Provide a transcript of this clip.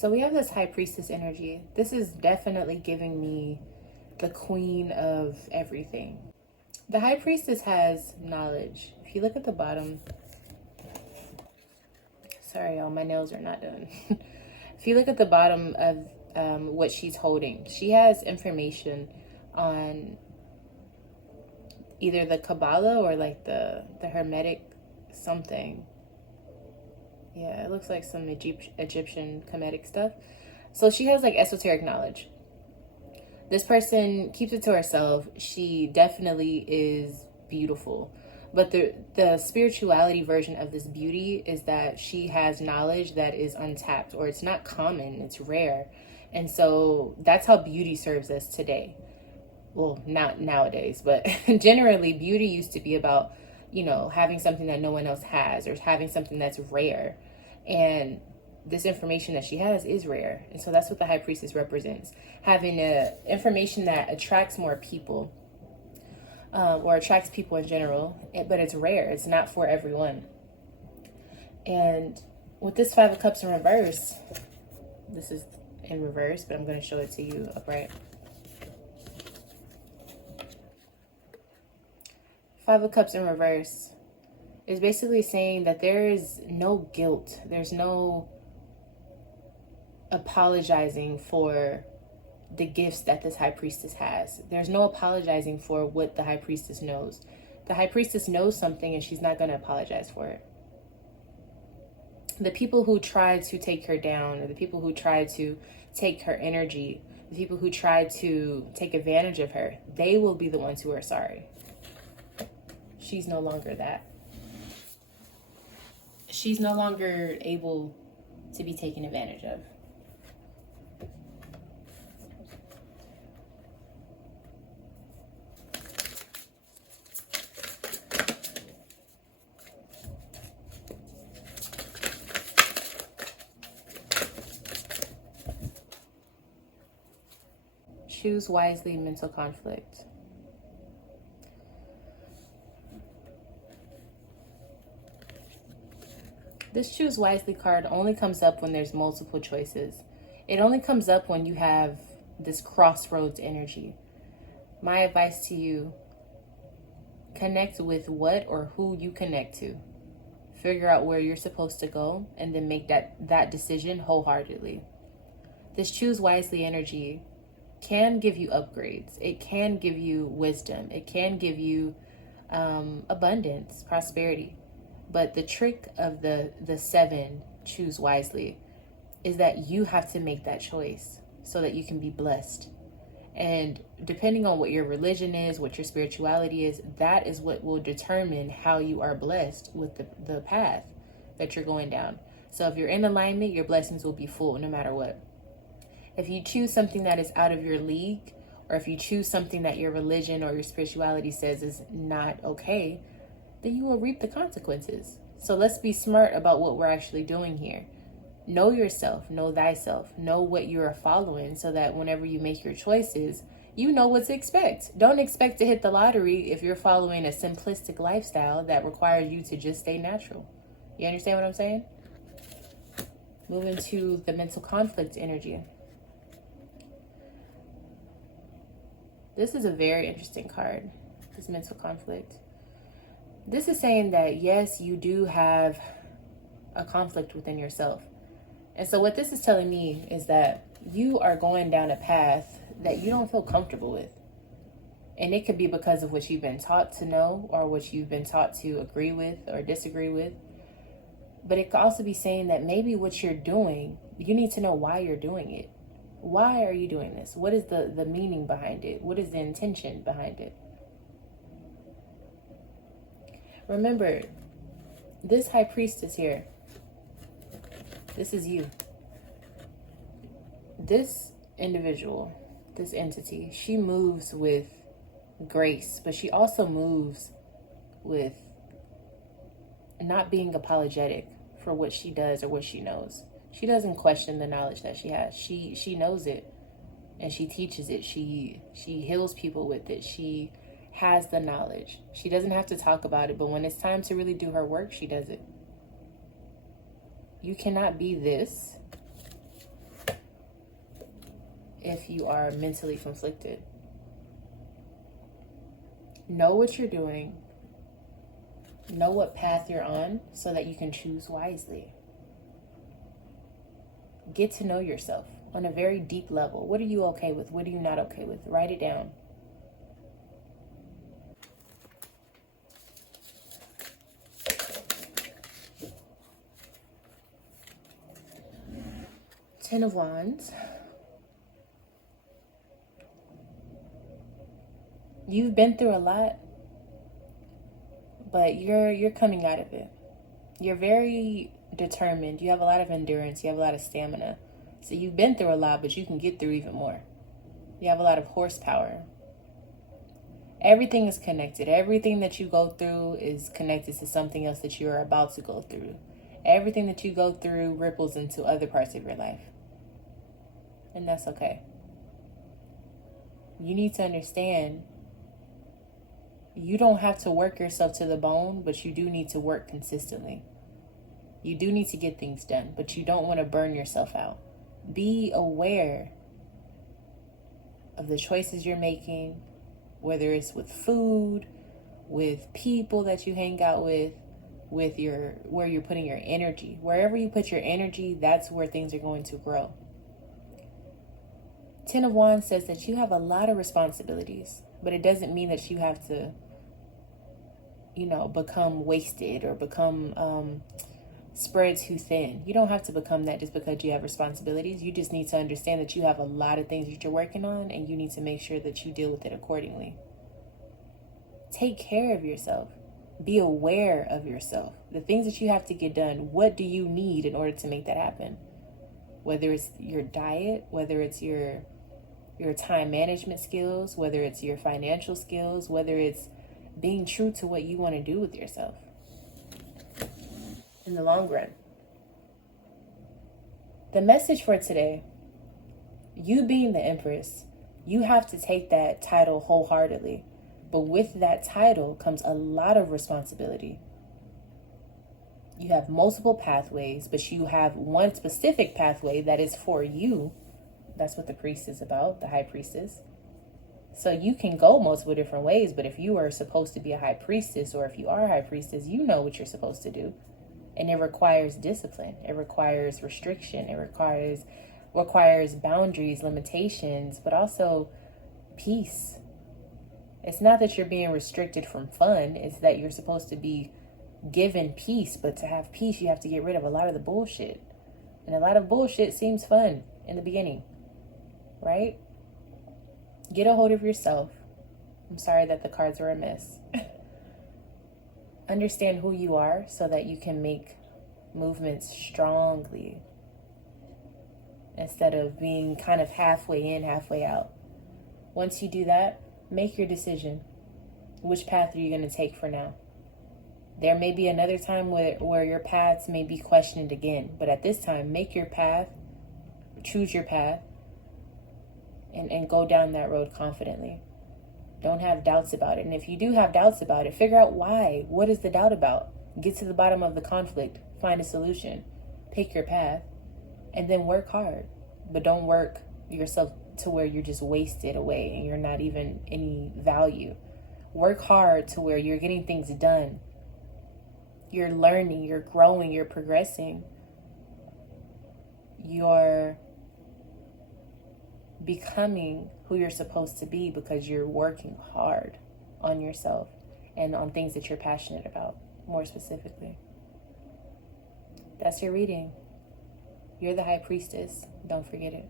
So we have this high priestess energy. This is definitely giving me the queen of everything. The high priestess has knowledge. If you look at the bottom, sorry y'all, my nails are not done. If you look at the bottom of what she's holding, she has information on either the Kabbalah or like the Hermetic something. Yeah, it looks like some Egyptian Kemetic stuff. So she has like esoteric knowledge. This person keeps it to herself. She definitely is beautiful. But the spirituality version of this beauty is that she has knowledge that is untapped, or it's not common, it's rare. And so that's how beauty serves us today. Well, not nowadays, but generally beauty used to be about, you know, having something that no one else has, or having something that's rare. And this information that she has is rare. And so that's what the high priestess represents. Having information that attracts more people, or attracts people in general, but it's rare. It's not for everyone. And with this Five of Cups in reverse, this is in reverse, but I'm going to show it to you upright. Five of Cups in reverse is basically saying that there is no guilt. There's no apologizing for the gifts that this high priestess has. There's no apologizing for what the high priestess knows. The high priestess knows something and she's not going to apologize for it. The people who try to take her down, or the people who try to take her energy, the people who try to take advantage of her, they will be the ones who are sorry. She's no longer that. She's no longer able to be taken advantage of. Choose wisely, mental conflict. This choose wisely card only comes up when there's multiple choices. It only comes up when you have this crossroads energy. My advice to you, connect with what or who you connect to. Figure out where you're supposed to go and then make that decision wholeheartedly. This choose wisely energy can give you upgrades. It can give you wisdom. It can give you abundance, prosperity. But the trick of the 7, choose wisely, is that you have to make that choice so that you can be blessed. And depending on what your religion is, what your spirituality is, that is what will determine how you are blessed with the path that you're going down. So if you're in alignment, your blessings will be full no matter what. If you choose something that is out of your league, or if you choose something that your religion or your spirituality says is not okay, then you will reap the consequences. So let's be smart about what we're actually doing here. Know yourself, know thyself, know what you are following, so that whenever you make your choices, you know what to expect. Don't expect to hit the lottery if you're following a simplistic lifestyle that requires you to just stay natural. You understand what I'm saying? Moving to the mental conflict energy. This is a very interesting card, this mental conflict. This is saying that, yes, you do have a conflict within yourself. And so what this is telling me is that you are going down a path that you don't feel comfortable with. And it could be because of what you've been taught to know, or what you've been taught to agree with or disagree with. But it could also be saying that maybe what you're doing, you need to know why you're doing it. Why are you doing this? What is the meaning behind it? What is the intention behind it? Remember, this high priestess here, this is you. This individual, this entity, she moves with grace, but she also moves with not being apologetic for what she does or what she knows. She doesn't question the knowledge that she has. She knows it, and she teaches it. She heals people with it. She has the knowledge. She doesn't have to talk about it, but when it's time to really do her work, she does it. You cannot be this if you are mentally conflicted. Know what you're doing. Know what path you're on so that you can choose wisely. Get to know yourself on a very deep level. What are you okay with? What are you not okay with? Write it down. Ten of Wands. You've been through a lot, but you're coming out of it. You're very determined. You have a lot of endurance. You have a lot of stamina. So you've been through a lot, but you can get through even more. You have a lot of horsepower. Everything is connected. Everything that you go through is connected to something else that you're about to go through. Everything that you go through ripples into other parts of your life. And that's okay. You need to understand, you don't have to work yourself to the bone, but you do need to work consistently. You do need to get things done, but you don't want to burn yourself out. Be aware of the choices you're making, whether it's with food, with people that you hang out with where you're putting your energy. Wherever you put your energy, that's where things are going to grow. Ten of Wands says that you have a lot of responsibilities, but it doesn't mean that you have to, become wasted or become spread too thin. You don't have to become that just because you have responsibilities. You just need to understand that you have a lot of things that you're working on, and you need to make sure that you deal with it accordingly. Take care of yourself. Be aware of yourself. The things that you have to get done, what do you need in order to make that happen? Whether it's your diet, whether it's your time management skills, whether it's your financial skills, whether it's being true to what you want to do with yourself in the long run. The message for today, you being the Empress, you have to take that title wholeheartedly. But with that title comes a lot of responsibility. You have multiple pathways, but you have one specific pathway that is for you. That's what the priest is about, the high priestess. So you can go multiple different ways, but if you are supposed to be a high priestess, or if you are a high priestess, you know what you're supposed to do. And it requires discipline. It requires restriction. It requires boundaries, limitations, but also peace. It's not that you're being restricted from fun. It's that you're supposed to be given peace. But to have peace, you have to get rid of a lot of the bullshit. And a lot of bullshit seems fun in the beginning, right? Get a hold of yourself. I'm sorry that the cards were a mess. Understand who you are so that you can make movements strongly instead of being kind of halfway in, halfway out. Once you do that, make your decision. Which path are you going to take for now? There may be another time where your paths may be questioned again. But at this time, make your path, choose your path, and go down that road confidently. Don't have doubts about it. And if you do have doubts about it, figure out why. What is the doubt about? Get to the bottom of the conflict. Find a solution. Pick your path. And then work hard. But don't work yourself to where you're just wasted away and you're not even any value. Work hard to where you're getting things done. You're learning, you're growing, you're progressing. You're becoming who you're supposed to be because you're working hard on yourself and on things that you're passionate about, more specifically. That's your reading. You're the high priestess. Don't forget it.